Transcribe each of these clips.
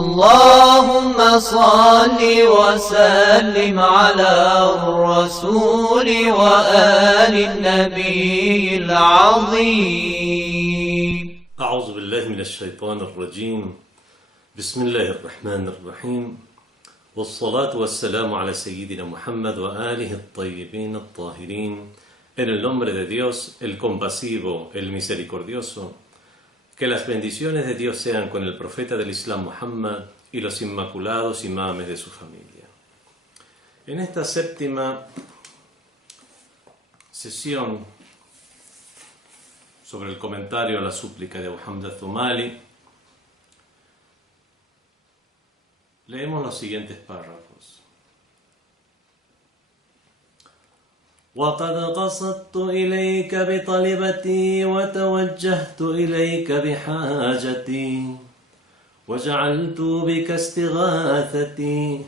اللهم صل وسلم على الرسول وآل النبي العظيم. أعوذ بالله من الشيطان الرجيم. بسم الله الرحمن الرحيم، والصلاة والسلام على سيدنا Muhammad وآله الطيبين الطاهرين. En el nombre de Dios, el compasivo, el misericordioso. Que las bendiciones de Dios sean con el profeta del Islam Muhammad y los inmaculados imames de su familia. En esta séptima sesión sobre el comentario a la súplica de Abu Hamza al-Thumali, leemos los siguientes párrafos. وقد قصدت إليك بطلبتي وتوجهت إليك بحاجتي وجعلت بك استغاثتي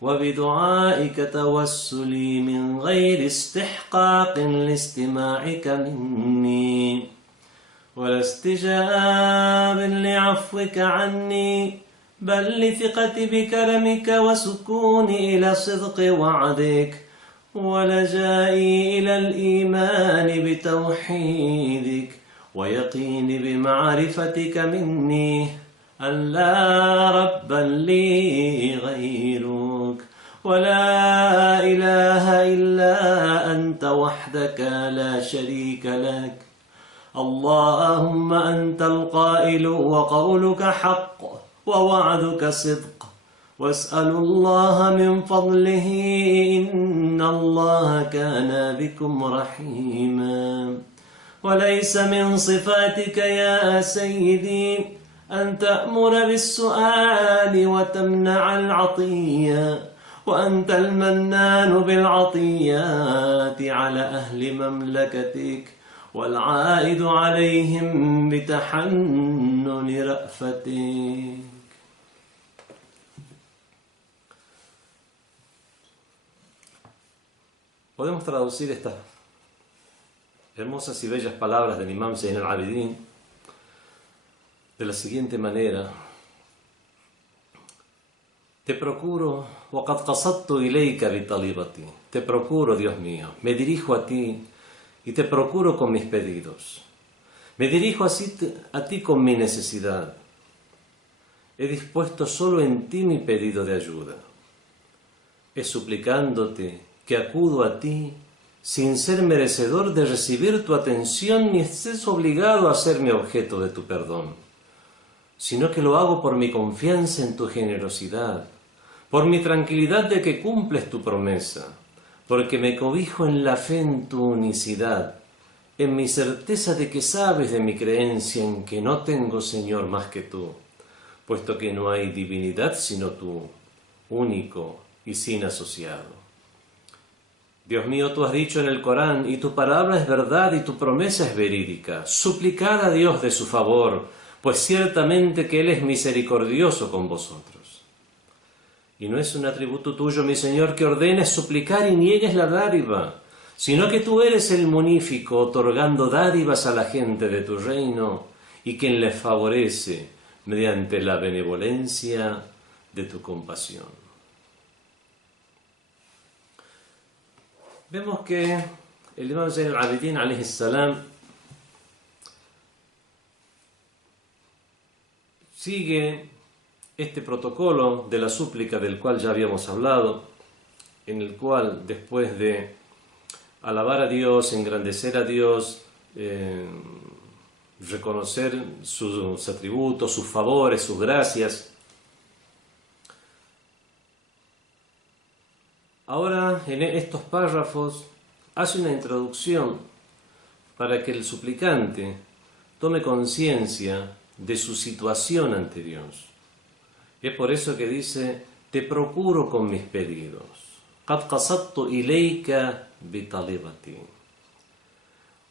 وبدعائك توسلي من غير استحقاق لاستماعك مني ولا استجاب لعفوك عني بل لثقتي بكرمك وسكوني إلى صدق وعدك ولجائي إلى الإيمان بتوحيدك ويقيني بمعرفتك مني أن لا رب لي غيرك ولا إله إلا أنت وحدك لا شريك لك. اللهم أنت القائل وقولك حق ووعدك صدق واسأل الله من فضله إن الله كان بكم رحيما. وليس من صفاتك يا سيدي أن تأمر بالسؤال وتمنع العطية، وأنت المنان بالعطيات على أهل مملكتك والعائد عليهم بتحنن رأفتك. Podemos traducir estas hermosas y bellas palabras del Imam Zayn al-Abidin de la siguiente manera: te procuro, وَقَدْ قَصَدْتُ إِلَيْكَ بِطَلِبَتِي, te procuro, Dios mío, me dirijo a ti y te procuro con mis pedidos, me dirijo así a ti con mi necesidad, he dispuesto solo en ti mi pedido de ayuda, es suplicándote que acudo a ti sin ser merecedor de recibir tu atención ni estés obligado a serme objeto de tu perdón, sino que lo hago por mi confianza en tu generosidad, por mi tranquilidad de que cumples tu promesa, porque me cobijo en la fe en tu unicidad, en mi certeza de que sabes de mi creencia en que no tengo Señor más que tú, puesto que no hay divinidad sino tú, único y sin asociado. Dios mío, tú has dicho en el Corán, y tu palabra es verdad y tu promesa es verídica. Suplicad a Dios de su favor, pues ciertamente que Él es misericordioso con vosotros. Y no es un atributo tuyo, mi Señor, que ordenes suplicar y niegues la dádiva, sino que tú eres el munífico, otorgando dádivas a la gente de tu reino y quien les favorece mediante la benevolencia de tu compasión. Vemos que el Imam Zayn al-Abidin alayhi salam sigue este protocolo de la súplica del cual ya habíamos hablado, en el cual después de alabar a Dios, engrandecer a Dios, reconocer sus atributos, sus favores, sus gracias, ahora, en estos párrafos, hace una introducción para que el suplicante tome conciencia de su situación ante Dios. Es por eso que dice, te procuro con mis pedidos. قَدْ قَصَدْتُ إِلَيْكَ بِطَلِبَتِي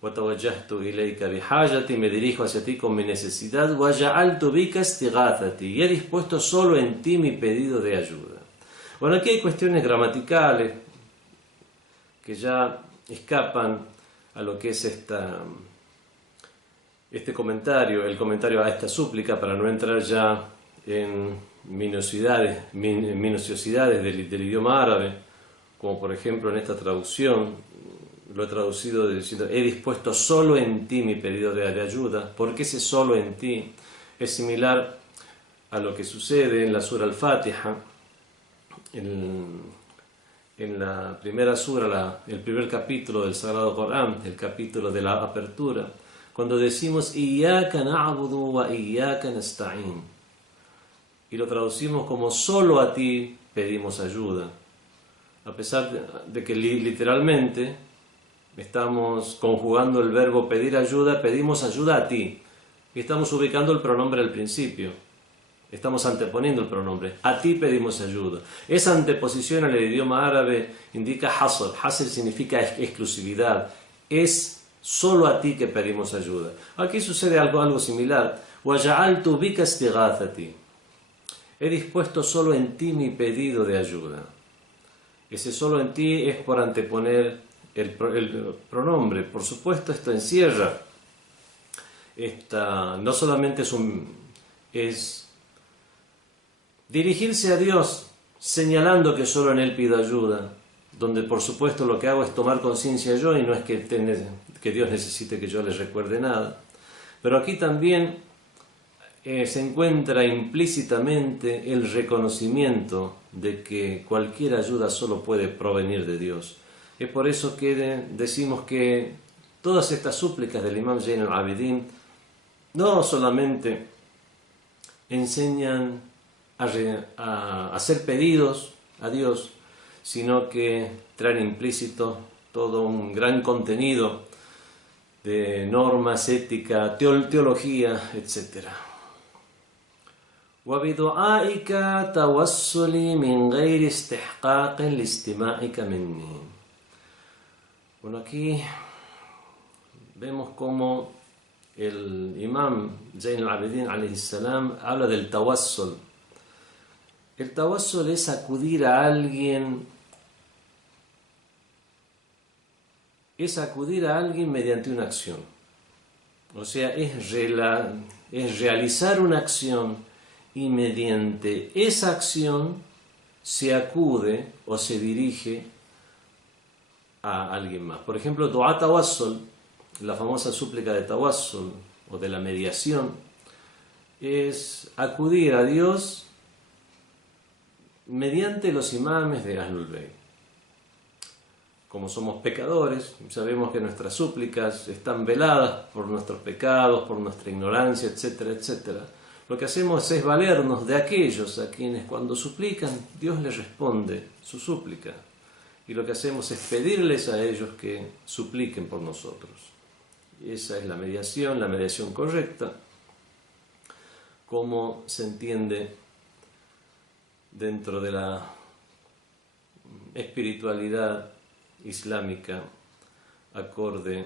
وَتَوَجَّهْتُ إِلَيْكَ بِحَاجَتِي, me dirijo hacia ti con mi necesidad. وَجَعَلْتُ بِكَ اسْتِغَاثَتِي, y he dispuesto solo en ti mi pedido de ayuda. Bueno, aquí hay cuestiones gramaticales que ya escapan a lo que es este comentario, el comentario a esta súplica, para no entrar ya en minuciosidades del idioma árabe, como por ejemplo en esta traducción, lo he traducido diciendo, he dispuesto solo en ti mi pedido de ayuda, porque ese solo en ti es similar a lo que sucede en la Sura Al-Fatiha, en la primera sura, el primer capítulo del Sagrado Corán, el capítulo de la apertura, cuando decimos Iyyaka na'budu wa iyyaka nasta'in, y lo traducimos como solo a ti pedimos ayuda, a pesar de que literalmente estamos conjugando el verbo pedir ayuda, pedimos ayuda a ti, y estamos ubicando el pronombre al principio. Estamos anteponiendo el pronombre. A ti pedimos ayuda. Esa anteposición en el idioma árabe indica hasr. Hasr significa exclusividad. Es solo a ti que pedimos ayuda. Aquí sucede algo similar. وَجَعَلْتُ بِكَ اسْتِغَاثَتِي. He dispuesto solo en ti mi pedido de ayuda. Ese solo en ti es por anteponer el pronombre. Por supuesto, esto encierra. No solamente es dirigirse a Dios señalando que solo en Él pido ayuda, donde por supuesto lo que hago es tomar conciencia yo y no es que Dios necesite que yo les recuerde nada. Pero aquí también se encuentra implícitamente el reconocimiento de que cualquier ayuda solo puede provenir de Dios. Es por eso que decimos que todas estas súplicas del Imam Zayn al-Abidin no solamente enseñan a hacer pedidos a Dios, sino que traen implícito todo un gran contenido de normas, ética, teología, etc. وَبِدُعَائِكَ تَوَسُّلِي مِنْ غَيْرِ اسْتِحْقَاقٍ لِاسْتِمَاعِكَ مِنِّي. Bueno, aquí vemos cómo el Imam Zayn al-Abidin alayhi salam habla del tawassul. El tawassul es acudir a alguien, mediante una acción. O sea, es realizar una acción y mediante esa acción se acude o se dirige a alguien más. Por ejemplo, Dua Tawassul, la famosa súplica de Tawassul o de la mediación, es acudir a Dios mediante los imames de Ahlul Bayt. Como somos pecadores, sabemos que nuestras súplicas están veladas por nuestros pecados, por nuestra ignorancia, etcétera, etcétera. Lo que hacemos es valernos de aquellos a quienes cuando suplican, Dios les responde su súplica. Y lo que hacemos es pedirles a ellos que supliquen por nosotros. Y esa es la mediación correcta, como se entiende dentro de la espiritualidad islámica acorde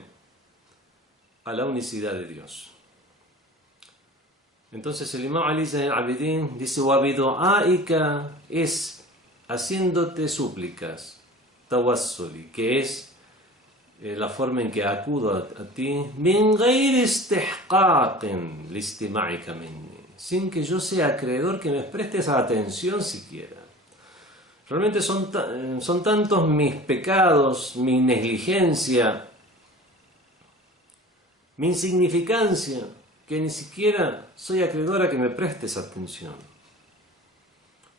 a la unicidad de Dios. Entonces el Imam Ali Zayn al-Abidin dice وَبِدُعَائِكَ es haciéndote súplicas, tawassuli, que es la forma en que acudo a ti مِنْ غَيْرِ اسْتِحْقَاقٍ لِاسْتِمَاعِكَ مِنِّي, sin que yo sea acreedor que me prestes atención siquiera. Realmente son tantos mis pecados, mi negligencia, mi insignificancia, que ni siquiera soy acreedor a que me prestes atención.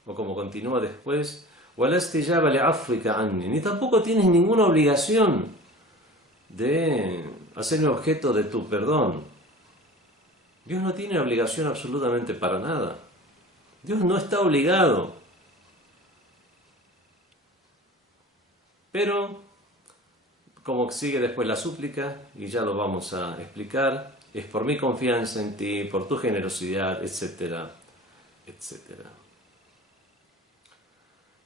O como continúa después, وَلَا اسْتِجَابَ لِعَفْوِكَ عَنِّي, ni tampoco tienes ninguna obligación de hacerme objeto de tu perdón. Dios no tiene obligación absolutamente para nada. Dios no está obligado. Pero, como sigue después la súplica, y ya lo vamos a explicar, es por mi confianza en ti, por tu generosidad, etcétera, etcétera.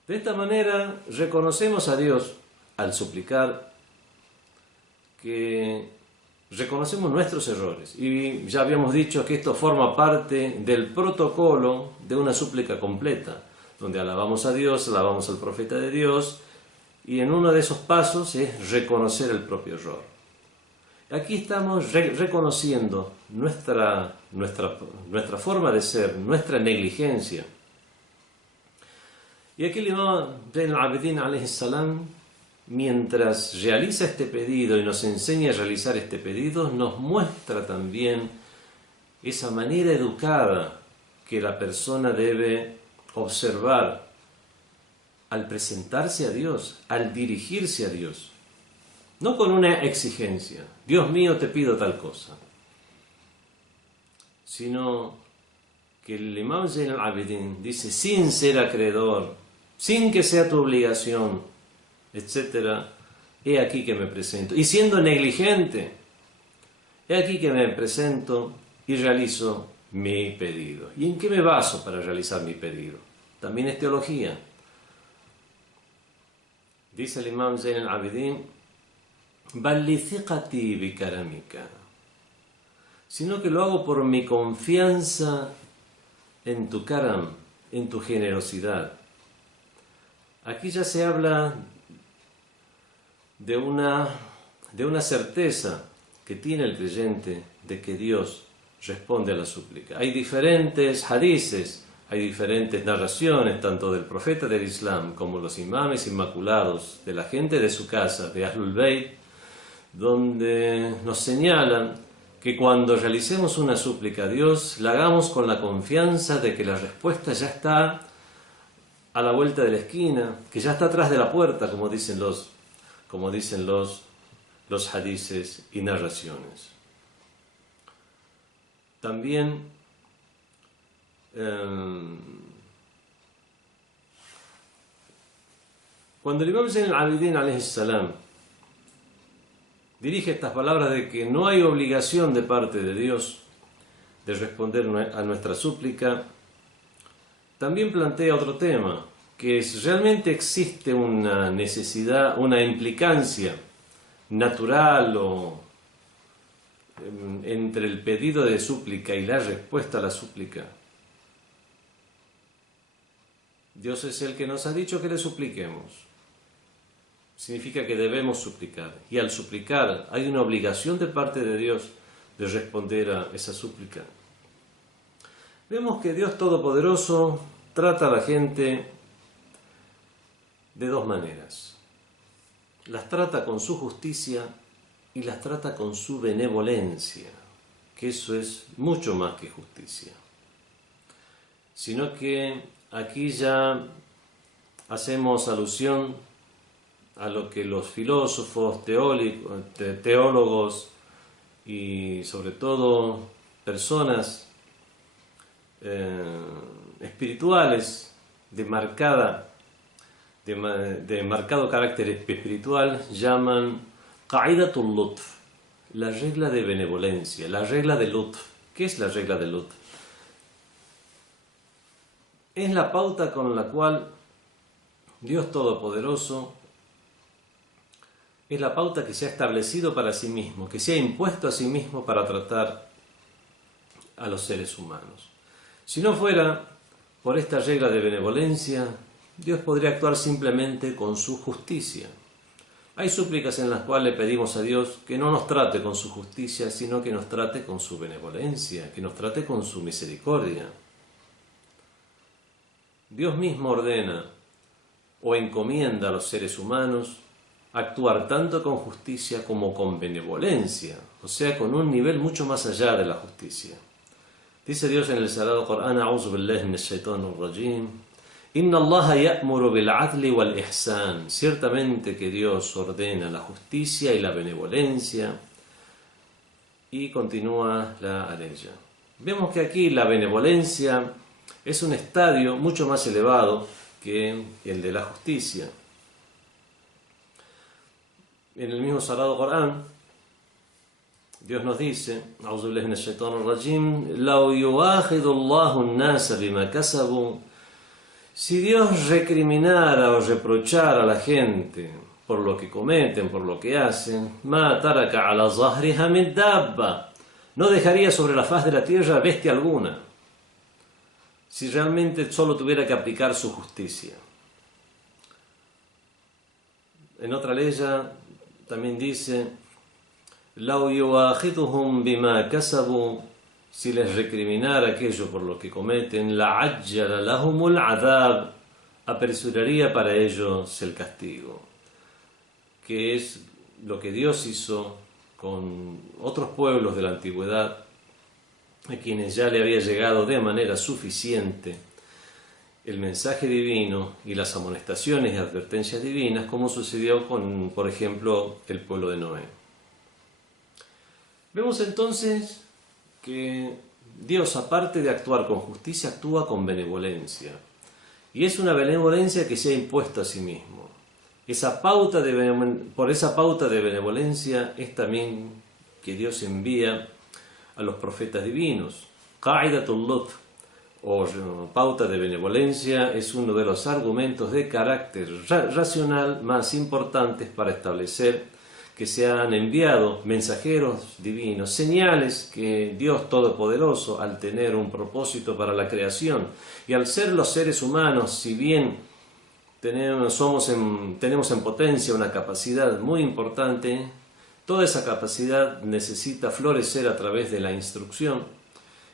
De esta manera reconocemos a Dios al suplicar, que reconocemos nuestros errores. Y ya habíamos dicho que esto forma parte del protocolo de una súplica completa, donde alabamos a Dios, alabamos al profeta de Dios, y en uno de esos pasos es reconocer el propio error. Aquí estamos reconociendo nuestra forma de ser, nuestra negligencia, Y aquí el Imam Zayn al-Abidin alayhi salam, mientras realiza este pedido y nos enseña a realizar este pedido, nos muestra también esa manera educada que la persona debe observar al presentarse a Dios, al dirigirse a Dios. No con una exigencia, Dios mío te pido tal cosa, sino que el Imam Zayn al-Abidin dice, sin ser acreedor, sin que sea tu obligación, etc., he aquí que me presento. Y siendo negligente, he aquí que me presento y realizo mi pedido. ¿Y en qué me baso para realizar mi pedido? También es teología. Dice el Imam Zayn al-Abidin, bal li thiqati bi karamika, sino que lo hago por mi confianza en tu karam, en tu generosidad. Aquí ya se habla de una certeza que tiene el creyente de que Dios responde a la súplica. Hay diferentes hadices, hay diferentes narraciones, tanto del profeta del Islam como los imames inmaculados, de la gente de su casa, de Ahlul Bayt, donde nos señalan que cuando realicemos una súplica a Dios, la hagamos con la confianza de que la respuesta ya está a la vuelta de la esquina, que ya está atrás de la puerta, como dicen los hadices y narraciones. También cuando el Imam Zayn al-Abidin alayhi salam dirige estas palabras de que no hay obligación de parte de Dios de responder a nuestra súplica, también plantea otro tema, que es, ¿realmente existe una necesidad, una implicancia natural entre el pedido de súplica y la respuesta a la súplica? Dios es el que nos ha dicho que le supliquemos. Significa que debemos suplicar. Y al suplicar hay una obligación de parte de Dios de responder a esa súplica. Vemos que Dios Todopoderoso trata a la gente de dos maneras. Las trata con su justicia y las trata con su benevolencia, que eso es mucho más que justicia. Sino que aquí ya hacemos alusión a lo que los filósofos, teólogos y sobre todo personas espirituales de marcado carácter espiritual llaman qa'idatul lutf, la regla de benevolencia, la regla de lutf. ¿Qué es la regla de lutf? Es la pauta con la cual Dios Todopoderoso, es la pauta que se ha establecido para sí mismo, que se ha impuesto a sí mismo para tratar a los seres humanos. Si no fuera por esta regla de benevolencia, Dios podría actuar simplemente con su justicia. Hay súplicas en las cuales le pedimos a Dios que no nos trate con su justicia, sino que nos trate con su benevolencia, que nos trate con su misericordia. Dios mismo ordena o encomienda a los seres humanos actuar tanto con justicia como con benevolencia, o sea, con un nivel mucho más allá de la justicia. Dice Dios en el Sagrado Corán, A'udhu billahi minash shaitanir rajim, Inna Allaha ya'muru bil 'adli wal ihsan. Ciertamente que Dios ordena la justicia y la benevolencia. Y continúa la aleya. Vemos que aquí la benevolencia es un estadio mucho más elevado que el de la justicia. En el mismo Sagrado Corán, Dios nos dice, A'udhu billahi minash shaitanir rajim, Law yu'akhidu Allahu an-nasa bima kasabu. Si Dios recriminara o reprochara a la gente por lo que cometen, por lo que hacen, ma taraka ala zahriha min dabba, no dejaría sobre la faz de la tierra bestia alguna, si realmente solo tuviera que aplicar su justicia. En otra ley también dice, Lau yu'akhiduhum bima kasabu, si les recriminara aquello por lo que cometen, la ajjala lahumul adab, apresuraría para ellos el castigo, que es lo que Dios hizo con otros pueblos de la antigüedad, a quienes ya le había llegado de manera suficiente el mensaje divino y las amonestaciones y advertencias divinas, como sucedió con, por ejemplo, el pueblo de Noé. Vemos entonces que Dios, aparte de actuar con justicia, actúa con benevolencia. Y es una benevolencia que se ha impuesto a sí mismo. Por esa pauta de benevolencia es también que Dios envía a los profetas divinos. Qa'idatul Lutf, o pauta de benevolencia, es uno de los argumentos de carácter racional más importantes para establecer que se han enviado mensajeros divinos, señales que Dios Todopoderoso, al tener un propósito para la creación y al ser los seres humanos, si bien tenemos en potencia una capacidad muy importante, toda esa capacidad necesita florecer a través de la instrucción.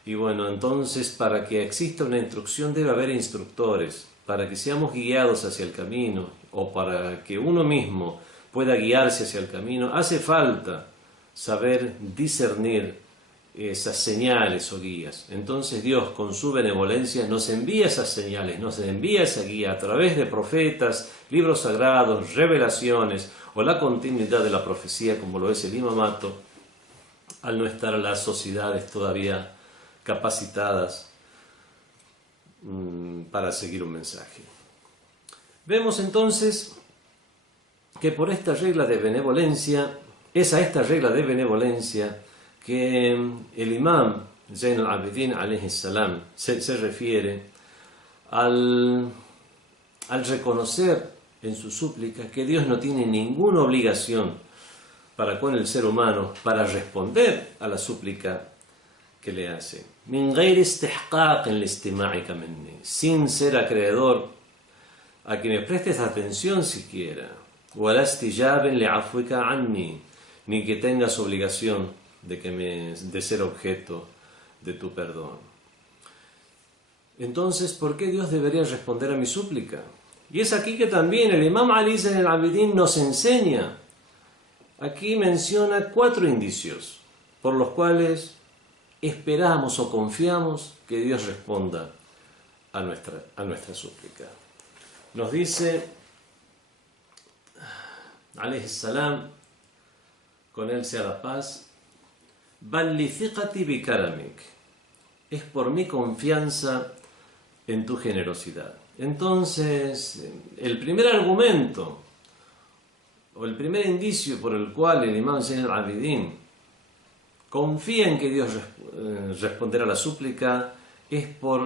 Y bueno, entonces para que exista una instrucción debe haber instructores, para que seamos guiados hacia el camino o para que uno mismo pueda guiarse hacia el camino, hace falta saber discernir esas señales o guías. Entonces Dios, con su benevolencia, nos envía esas señales, nos envía esa guía a través de profetas, libros sagrados, revelaciones o la continuidad de la profecía, como lo es el imamato, al no estar las sociedades todavía capacitadas para seguir un mensaje. Vemos entonces que por esta regla de benevolencia, es a esta regla de benevolencia que el imam Zayn al-Abidin alayhi salam se refiere al reconocer en su súplica que Dios no tiene ninguna obligación para con el ser humano para responder a la súplica que le hace. Min ghayri istihqaqin listima'ika minni, sin ser acreedor a que me prestes atención siquiera. ولا استجاب لعفوك عني, ni que tengas obligación de ser objeto de tu perdón. Entonces, ¿por qué Dios debería responder a mi súplica? Y es aquí que también el Imam Ali Zayn al-Abidin nos enseña. Aquí menciona 4 indicios por los cuales esperamos o confiamos que Dios responda a nuestra súplica. Nos dice alayhi salam, con él sea la paz, bal li thiqati bi karamik, es por mi confianza en tu generosidad. Entonces, el primer argumento o el primer indicio por el cual el imam Zayn al-Abidin confía en que Dios responderá a la súplica es por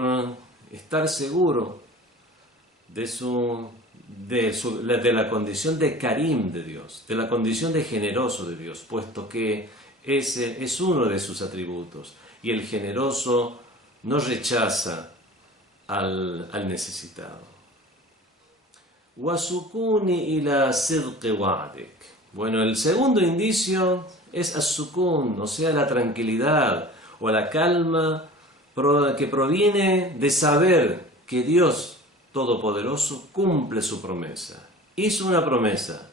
estar seguro de la condición de Karim de Dios, de la condición de generoso de Dios, puesto que ese es uno de sus atributos, y el generoso no rechaza al necesitado. Wasukuni ila sidqi wa'dik. Bueno, el segundo indicio es as-sukun, o sea, la tranquilidad o la calma que proviene de saber que Dios Todopoderoso cumple su promesa. Hizo una promesa.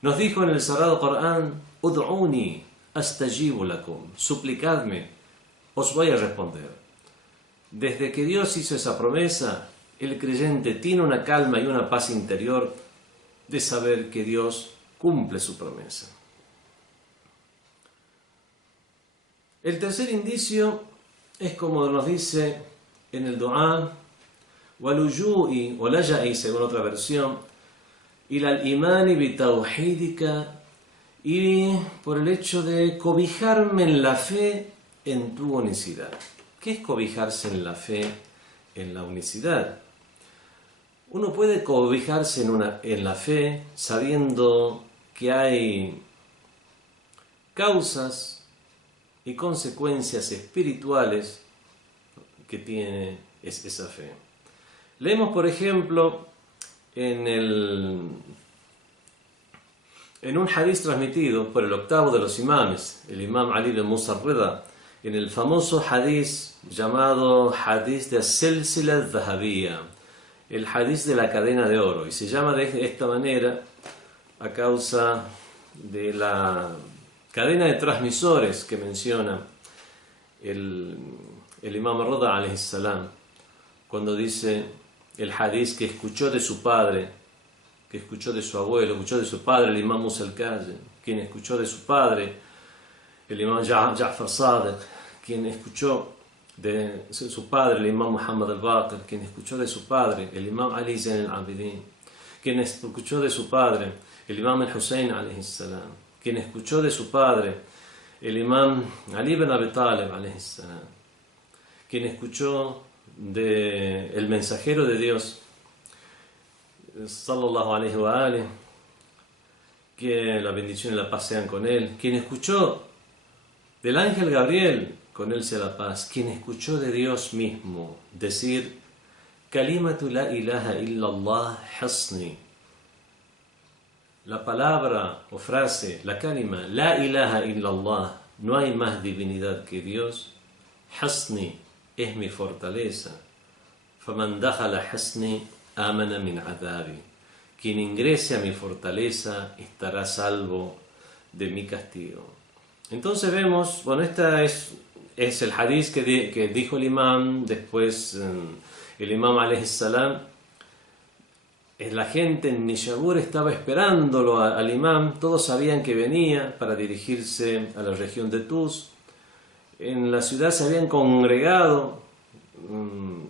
Nos dijo en el Sagrado Corán: Ud'uni astajibu lakum, suplicadme, os voy a responder. Desde que Dios hizo esa promesa, el creyente tiene una calma y una paz interior de saber que Dios cumple su promesa. El tercer indicio es como nos dice en el Dua: Walujui o laja'i, según otra versión, ila al-imani bitawhidika, y por el hecho de cobijarme en la fe en tu unicidad. ¿Qué es cobijarse en la fe en la unicidad? Uno puede cobijarse en la fe sabiendo que hay causas y consecuencias espirituales que tiene esa fe. Leemos, por ejemplo, en un hadith transmitido por el octavo de los imames, el imam Ali ibn Musa al-Rida, en el famoso hadith llamado hadith de Silsila al-Dhahabiyya, el hadiz de la cadena de oro, y se llama de esta manera a causa de la cadena de transmisores que menciona el Imam Rida alayhi salam, cuando dice el hadiz que escuchó de su padre, que escuchó de su abuelo, escuchó de su padre el Imam Musa al-Kazim, quien escuchó de su padre el Imam Ja'far Sadiq, quien escuchó de su padre el Imam Muhammad al-Baqir, quien escuchó de su padre el Imam Ali Zain al-Abidin, quien escuchó de su padre el Imam al-Hussein alayhi salam, quien escuchó de su padre el Imam Ali ibn Abi Talib alayhi salam, quien escuchó del mensajero de Dios sallallahu alayhi wa alihi, que la bendición y la paz sean con él, quien escuchó del ángel Gabriel, con él sea la paz, quien escuchó de Dios mismo decir kalimatu la ilaha illallah hasni, la palabra o frase, la kalima la ilaha illallah, no hay más divinidad que Dios, hasni, es mi fortaleza, faman dakhala hasni amana min adabi, quien ingrese a mi fortaleza estará salvo de mi castigo. Entonces vemos, bueno, esta es el hadiz que dijo el imam, después el imam alayhi salam, la gente en Nishabur estaba esperándolo al imam, todos sabían que venía para dirigirse a la región de Tus. En la ciudad se habían congregado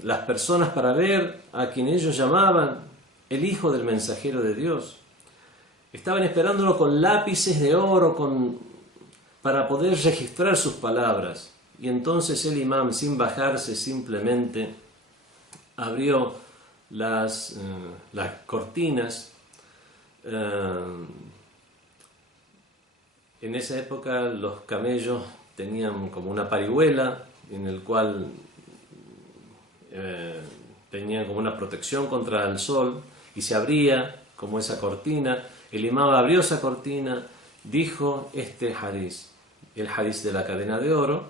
las personas para ver a quien ellos llamaban el hijo del mensajero de Dios. Estaban esperándolo con lápices de oro para poder registrar sus palabras. Y entonces el imam, sin bajarse, simplemente abrió las cortinas. En esa época los camellos tenían como una parihuela en el cual tenían como una protección contra el sol, y se abría como esa cortina. El imam abrió esa cortina, dijo este hadiz, el hadiz de la cadena de oro,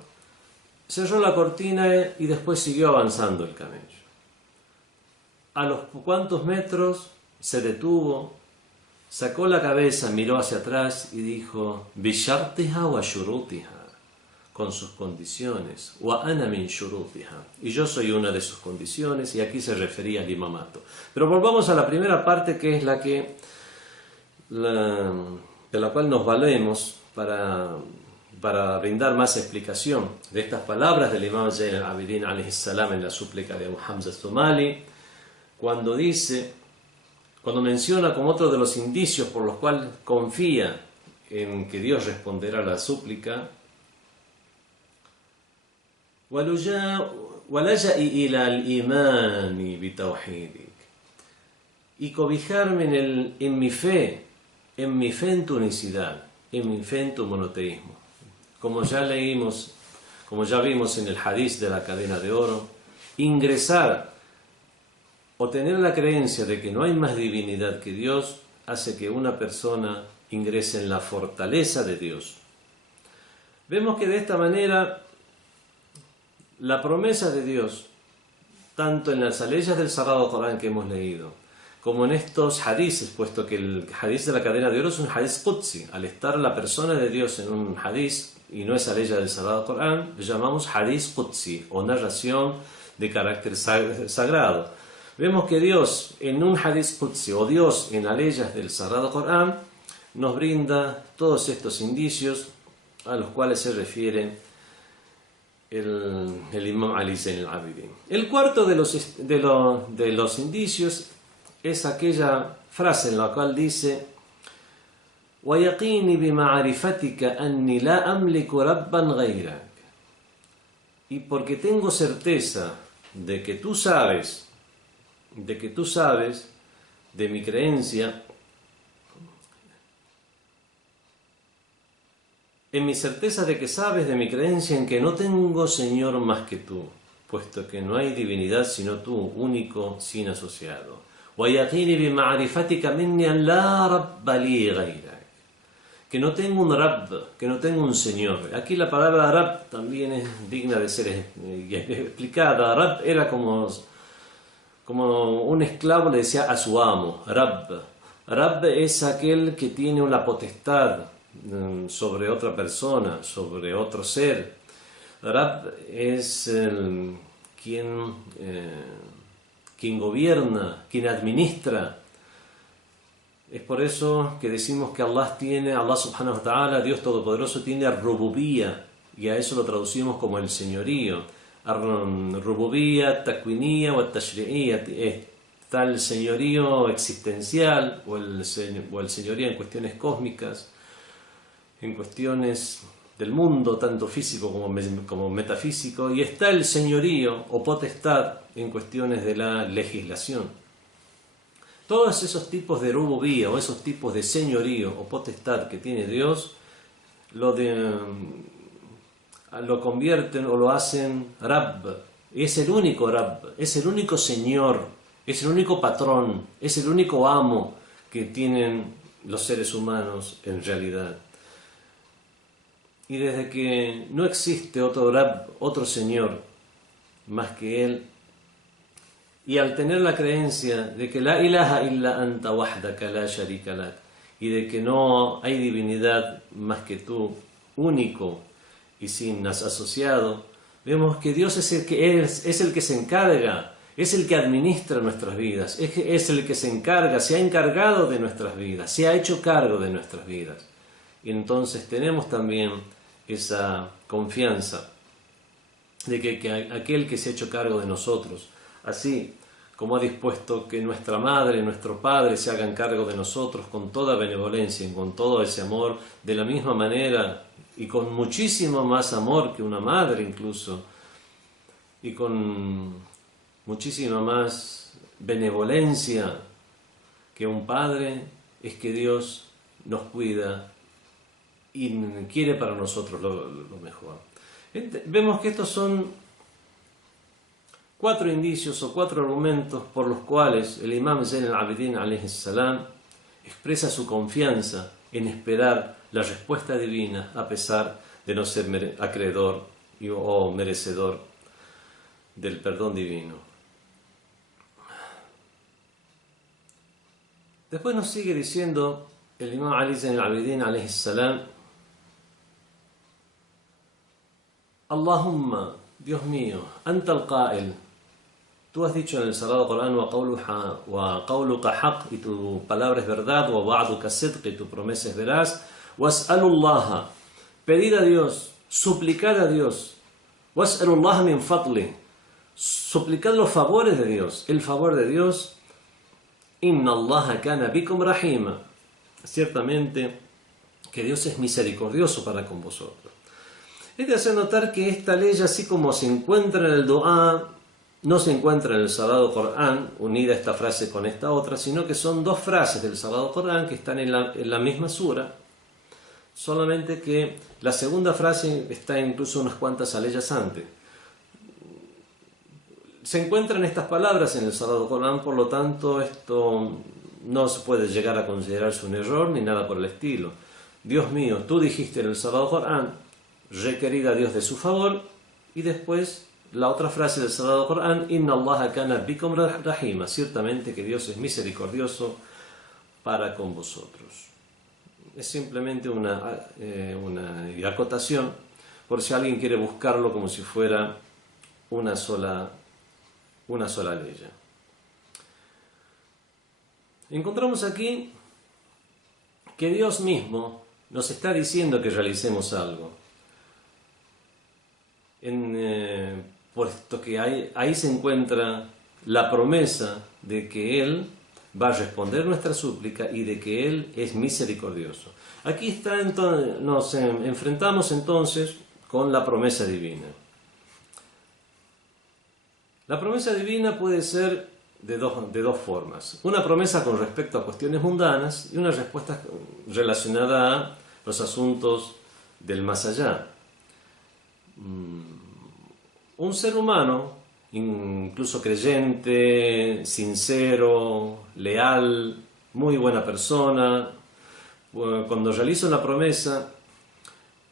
cerró la cortina y después siguió avanzando el camello. A los cuantos metros se detuvo, sacó la cabeza, miró hacia atrás y dijo bishartiha wa shurutiha, con sus condiciones, wa ana min shurutiha, y yo soy una de sus condiciones, y aquí se refería al imamato. Pero volvamos a la primera parte, que es de la cual nos valemos para brindar más explicación de estas palabras del imam Zain al-Abidin alayhi salam en la súplica de Abu Hamza al-Thumali, cuando menciona como otro de los indicios por los cuales confía en que Dios responderá a la súplica, وَلَجَئِ إِلَى الْإِيمَانِ بِتَوْحِيدِكَ, y cobijarme en mi fe en tu unicidad, en mi fe en tu monoteísmo. Como ya vimos en el hadiz de la cadena de oro, ingresar o tener la creencia de que no hay más divinidad que Dios hace que una persona ingrese en la fortaleza de Dios. Vemos que de esta manera la promesa de Dios, tanto en las aleyas del Sagrado Corán que hemos leído, como en estos hadices, puesto que el hadiz de la cadena de oro es un hadiz qudsi, al estar la persona de Dios en un hadiz y no es aleya del Sagrado Corán, lo llamamos hadiz qudsi, o narración de carácter sagrado. Vemos que Dios en un hadiz qudsi, o Dios en aleyas del Sagrado Corán, nos brinda todos estos indicios a los cuales se refieren el imam Ali Zain al-Abidin. El cuarto de los indicios es aquella frase en la cual dice وَيَقِينِ بِمَعْرِفَتِكَ أَنِّي لَا أَمْلِكُ رَبًّا غَيْرَكَ, y porque tengo certeza de que tú sabes de mi creencia, en mi certeza de que sabes de mi creencia en que no tengo Señor más que tú, puesto que no hay divinidad sino tú, único, sin asociado. وَيَقِينِ بِمَعْرِفَتِكَ مِنِّي أَنْ لَا رَبَّ لِي غَيْرَكَ, que no tengo un Rabb, que no tengo un Señor. Aquí la palabra Rabb también es digna de ser explicada. Rabb era como como un esclavo le decía a su amo, Rabb. Rabb es aquel que tiene una potestad sobre otra persona, sobre otro ser. Rabb es quien gobierna, quien administra. Es por eso que decimos que Allah subhanahu wa ta'ala, Dios Todopoderoso, tiene rububía, y a eso lo traducimos como el señorío. Rububía, takwinía o tashri'ía. Está el señorío existencial o el señorío en cuestiones cósmicas, en cuestiones del mundo, tanto físico como metafísico, y está el señorío o potestad en cuestiones de la legislación. Todos esos tipos de rububía o esos tipos de señorío o potestad que tiene Dios lo convierten o lo hacen Rabb. Es el único Rabb, es el único Señor, es el único patrón, es el único amo que tienen los seres humanos en realidad. Y desde que no existe otro Rabb, otro Señor más que Él, y al tener la creencia de que la ilaha illa anta wahdaka la sharika lak, y de que no hay divinidad más que tú, único y sin asociado, vemos que Dios es el que se encarga, es el que administra nuestras vidas, es el que se encarga, se ha encargado de nuestras vidas, se ha hecho cargo de nuestras vidas. Y entonces tenemos también esa confianza de que aquel que se ha hecho cargo de nosotros, así como ha dispuesto que nuestra madre, nuestro padre se hagan cargo de nosotros con toda benevolencia y con todo ese amor, de la misma manera y con muchísimo más amor que una madre incluso, y con muchísima más benevolencia que un padre, es que Dios nos cuida y quiere para nosotros lo mejor. Vemos que estos son 4 indicios o 4 argumentos por los cuales el imam Zayn al-Abidin alayhi salam expresa su confianza en esperar la respuesta divina a pesar de no ser acreedor o merecedor del perdón divino. Después nos sigue diciendo el imam Ali Zayn al-Abidin alayhi salam: Allahumma, Dios mío, anta al-Qa'il, tú has dicho en el Sagrado Corán, wa qawluka haq, y tu palabra es verdad, wa wa'duka sidq, y tu promesa es veraz, was'alullaha, pedid a Dios, suplicad a Dios, was'alullaha min fadli, suplicad los favores de Dios, el favor de Dios, inna Allaha kana bikum rahima, ciertamente que Dios es misericordioso para con vosotros. Hay que hacer notar que esta ley, así como se encuentra en el Dua, no se encuentra en el Sagrado Corán, unida esta frase con esta otra, sino que son 2 frases del Sagrado Corán que están en la misma sura, solamente que la segunda frase está incluso unas cuantas aleyas antes. Se encuentran estas palabras en el Sagrado Corán, por lo tanto esto no se puede llegar a considerarse un error ni nada por el estilo. Dios mío, tú dijiste en el Sagrado Corán, requerid a Dios de su favor, y después la otra frase del Sagrado Corán, Inna Allaha kana bikum rahima, ciertamente que Dios es misericordioso para con vosotros. Es simplemente una acotación, por si alguien quiere buscarlo como si fuera una sola ley. Encontramos aquí que Dios mismo nos está diciendo que realicemos algo. Puesto que ahí se encuentra la promesa de que Él va a responder nuestra súplica y de que Él es misericordioso. Aquí nos enfrentamos entonces con la promesa divina. La promesa divina puede ser de dos formas. Una promesa con respecto a cuestiones mundanas y una respuesta relacionada a los asuntos del más allá. Un ser humano, incluso creyente, sincero, leal, muy buena persona, cuando realiza una promesa,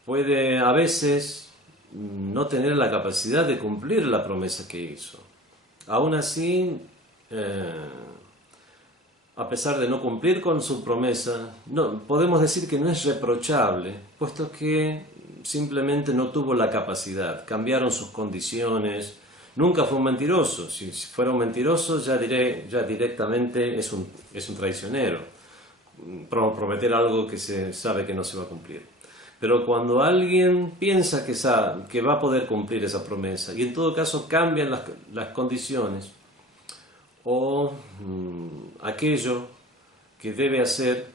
puede a veces no tener la capacidad de cumplir la promesa que hizo. Aún así, a pesar de no cumplir con su promesa, podemos decir que no es reprochable, puesto que simplemente no tuvo la capacidad, cambiaron sus condiciones, nunca fue un mentiroso. Si fuera un mentiroso ya directamente es un traicionero, prometer algo que se sabe que no se va a cumplir. Pero cuando alguien piensa que va a poder cumplir esa promesa y en todo caso cambian las condiciones o aquello que debe hacer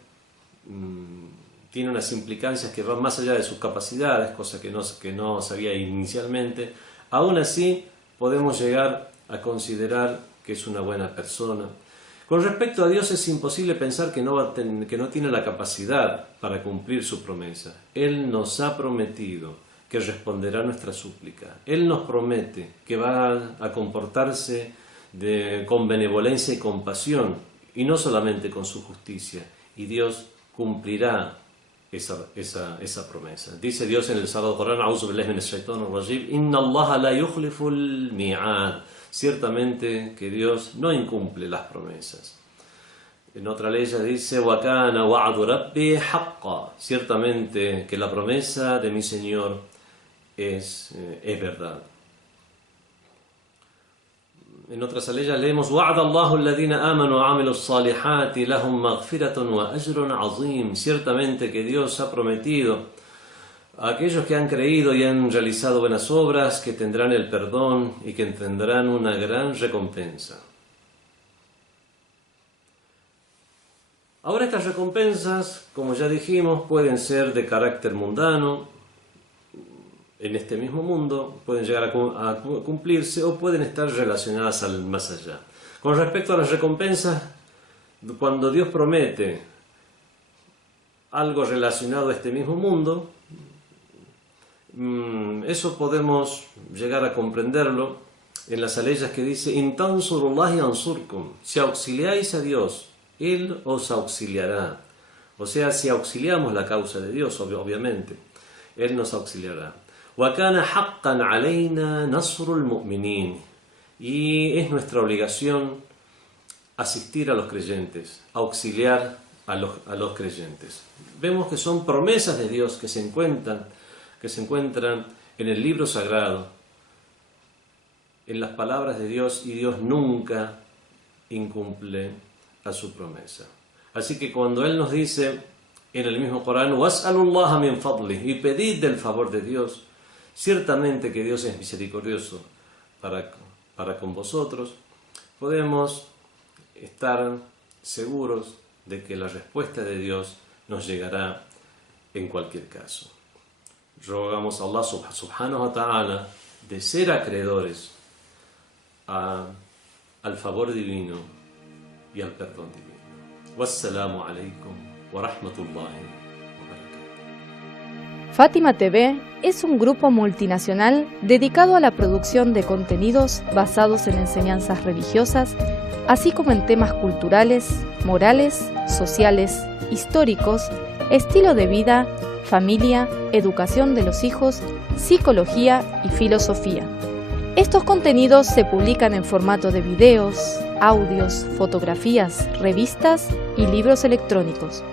tiene unas implicancias que van más allá de sus capacidades, cosa que no sabía inicialmente, aún así podemos llegar a considerar que es una buena persona. Con respecto a Dios es imposible pensar que no tiene la capacidad para cumplir su promesa. Él nos ha prometido que responderá a nuestra súplica. Él nos promete que va a comportarse con benevolencia y compasión, y no solamente con su justicia. Y Dios cumplirá esa promesa. Dice Dios en el Sagrado Corán: "A'udhu billahi minash shaitanir rajim, inna Allaha la yukhliful mi'ad". Ciertamente que Dios no incumple las promesas. En otra ley dice: "Wa kana wa'du rabbi haqqan". Ciertamente que la promesa de mi Señor es verdad. En otras aleyas leemos: "Wa'ada Allahu alladhina amanu wa 'amilus salihati lahum maghfiratun wa ajrun 'azim". Ciertamente que Dios ha prometido a aquellos que han creído y han realizado buenas obras que tendrán el perdón y que tendrán una gran recompensa. Ahora estas recompensas, como ya dijimos, pueden ser de carácter mundano, en este mismo mundo, pueden llegar a cumplirse o pueden estar relacionadas al más allá. Con respecto a las recompensas, cuando Dios promete algo relacionado a este mismo mundo, eso podemos llegar a comprenderlo en las aleyas que dice: "In tansurullahi yansurkum". Si auxiliáis a Dios, Él os auxiliará. O sea, si auxiliamos la causa de Dios, obviamente, Él nos auxiliará. وَكَانَ حَقًّا عَلَيْنَا نَصْرُ الْمُؤْمِنِينَ. Y es nuestra obligación asistir a los creyentes, auxiliar a los creyentes. Vemos que son promesas de Dios que se encuentran en el libro sagrado, en las palabras de Dios, y Dios nunca incumple a su promesa. Así que cuando Él nos dice en el mismo Corán: "Was'alullaha min fadlih", y pedid del favor de Dios, ciertamente que Dios es misericordioso para con vosotros, podemos estar seguros de que la respuesta de Dios nos llegará en cualquier caso. Rogamos a Allah subhanahu wa ta'ala de ser acreedores al favor divino y al perdón divino. Wassalamu alaikum wa rahmatullahi wa barakatuh. Fátima TV es un grupo multinacional dedicado a la producción de contenidos basados en enseñanzas religiosas, así como en temas culturales, morales, sociales, históricos, estilo de vida, familia, educación de los hijos, psicología y filosofía. Estos contenidos se publican en formato de videos, audios, fotografías, revistas y libros electrónicos.